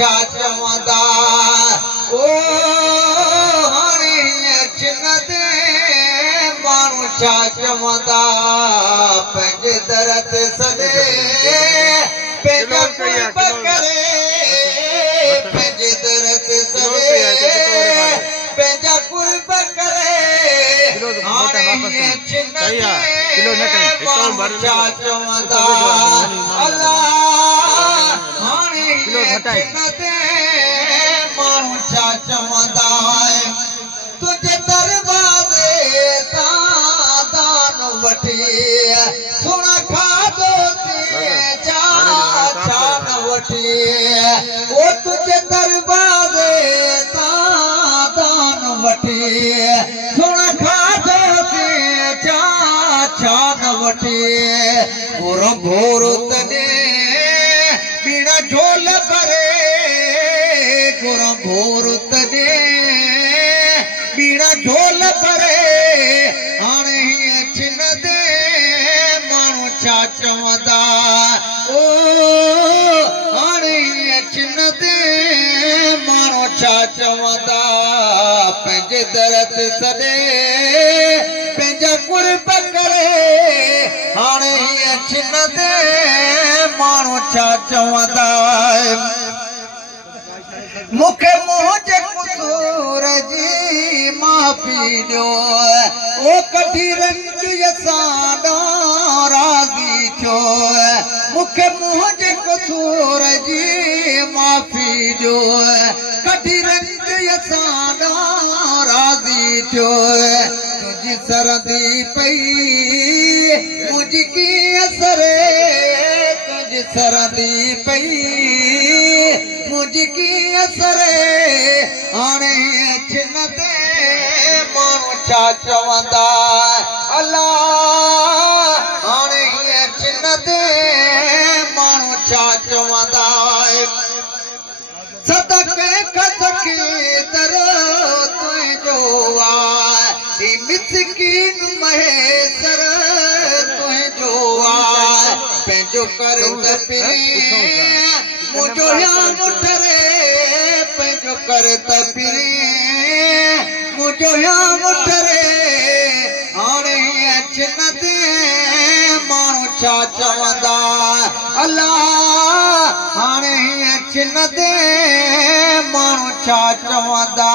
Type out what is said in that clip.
छा चवंदा ओ हाणे चिन ते माण्हू छा चवंदा पंहिंजे दर ते सॾे पंहिंजा कुर्ब करे पंहिंजे दर ते सॾे पंहिंजा कुर्ब करे हाणे चिन ते माण्हू छा चवंदा अल्लाह हाणे चिन ते माण्हू छा चवंदा तुंहिंजे दरवाज़े तां दान वठी सुण खाधो छा न वठी ओ तुंहिंजे दरवाज़े तां दान वठी सुण खाधो छा न वठी घोर घोर तने बिना झोल भरे घोर घोर तने बिना झोल भरे हाणे चिन ते माण्हू छा चवंदा ओ हाणे चिन ते माण्हू छा चवंदा पंहिंजे दर ते सॾे पंहिंजा कुर्ब करे हाणे चिन ते माण्हू छा चवंदा मूंखे मुंहिंजे क़सूर जी माफ़ी ॾियो ओ कढी रंज सां राज़ी थियो मूंखे मुंहिंजे क़सूर जी माफ़ी ॾियो कढी रंज सां राज़ी थियो तुंहिंजी सरंदी पई मुंहिंजी कीअं सरे तुंहिंजी सरंदी पई मुंहिंजी कीअं सरे हाणे चिन ते माण्हू छा चवंदा अल्लाह हाणे चिन ते माण्हू छा चवंदा सदके खसकी दर तुंहिंजो आहे मिसकीन महेसर तुंहिंजो आहे पंहिंजो कर त मुझो या मुठरे पंहिंजो कर त मुझो या मुठरे हाणे चिन ते माण्हू छा चवंदा अल्लाह हाणे चिन ते माण्हू छा चवंदा